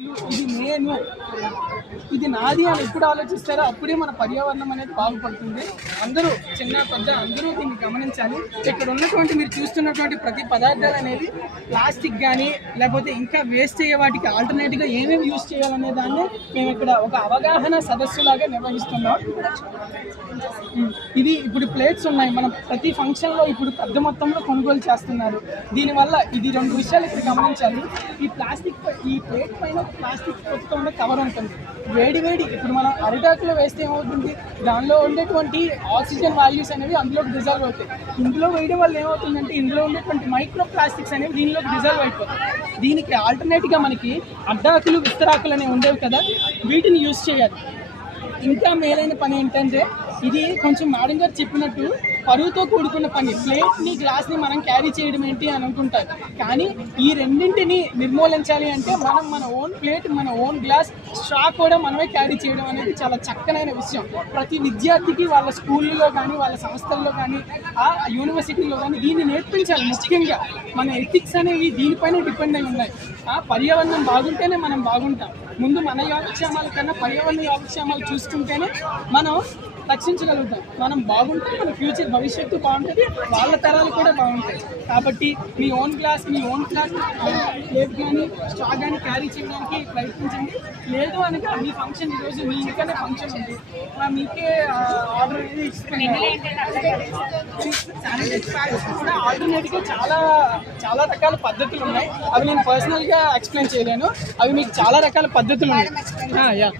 ఇది నేను, ఇది నాది అని ఎప్పుడు ఆలోచిస్తారో అప్పుడే మన పర్యావరణం అనేది బాగుపడుతుంది. అందరూ చిన్న పెద్ద అందరూ దీన్ని గమనించాలి. ఇక్కడ ఉన్నటువంటి మీరు చూస్తున్నటువంటి ప్రతి పదార్థాలు అనేది ప్లాస్టిక్ కానీ లేకపోతే ఇంకా వేస్ట్ అయ్యే వాటికి ఆల్టర్నేటివ్గా ఏమేమి యూజ్ చేయాలనే దాన్ని మేము ఇక్కడ ఒక అవగాహన సదస్సులాగా నిర్వహిస్తున్నాం. ఇది ఇప్పుడు ప్లేట్స్ ఉన్నాయి, మనం ప్రతి ఫంక్షన్లో ఇప్పుడు పెద్ద మొత్తంలో కొనుగోలు చేస్తున్నారు. దీనివల్ల ఇది రెండు విషయాలు ఇక్కడ గమనించాలి. ఈ ప్లేట్ పైన ప్లాస్టిక్ కొత్తగా ఉండే కవర్ ఉంటుంది. వేడి ఇప్పుడు మనం అరిటాకులో వేస్తే ఏమవుతుంది, దానిలో ఉండేటువంటి ఆక్సిజన్ వాల్యూస్ అనేవి అందులోకి డిజాల్వ్ అవుతాయి. ఇందులో వేయడం వల్ల ఏమవుతుందంటే ఇందులో ఉండేటువంటి మైక్రో ప్లాస్టిక్స్ అనేవి దీనిలోకి డిజాల్వ్ అయిపోతాయి. దీనికి ఆల్టర్నేట్గా మనకి అడ్డాకులు విస్తరాకులు అనేవి ఉండేవి కదా, వీటిని యూజ్ చేయాలి. ఇంకా మేలైన పని ఏంటంటే ఇది కొంచెం మేడం గారు చెప్పినట్టు పరువుతో కూడుకున్న పని. ప్లేట్ని గ్లాస్ని మనం క్యారీ చేయడం ఏంటి అని అనుకుంటారు, కానీ ఈ రెండింటిని నిర్మూలించాలి అంటే మనం మన ఓన్ ప్లేట్, మన ఓన్ గ్లాస్, స్ట్రా కూడా మనమే క్యారీ చేయడం అనేది చాలా చక్కనైన విషయం. ప్రతి విద్యార్థికి వాళ్ళ స్కూళ్ళలో కానీ వాళ్ళ సంస్థల్లో కానీ ఆ యూనివర్సిటీలో కానీ దీన్ని నేర్పించాలి. ముఖ్యంగా మన ఎథిక్స్ అనేవి దీనిపైనే డిపెండ్ అయి ఉన్నాయి. ఆ పర్యావరణం బాగుంటేనే మనం బాగుంటాం. ముందు మన యోగక్షేమాల కన్నా పర్యావరణ యోగక్షేమాలు చూసుకుంటేనే మనం రక్షించగలుగుతాం. మనం బాగుంటే మన ఫ్యూచర్ భవిష్యత్తు బాగుంటుంది, వాళ్ళ తరాలు కూడా బాగుంటాయి. కాబట్టి మీ ఓన్ గ్లాస్, మీ ఓన్ ప్లేట్ కానీ స్ట్రా కానీ క్యారీ చేయడానికి ప్రయత్నించండి. లేదు అనగా మీ ఫంక్షన్ ఈరోజు మీ ఇంట్లోనే ఫంక్షన్ ఉంది, మీకే ఆర్డర్ అనేది ఇస్తున్నాను. శానిటైజ్ ప్యాడ్స్ కూడా ఆల్టర్నేట్గా చాలా రకాల పద్ధతులు ఉన్నాయి. అవి నేను పర్సనల్గా ఎక్స్ప్లెయిన్ చేయలేను, అవి మీకు చాలా రకాల పద్ధతులు ఉన్నాయి.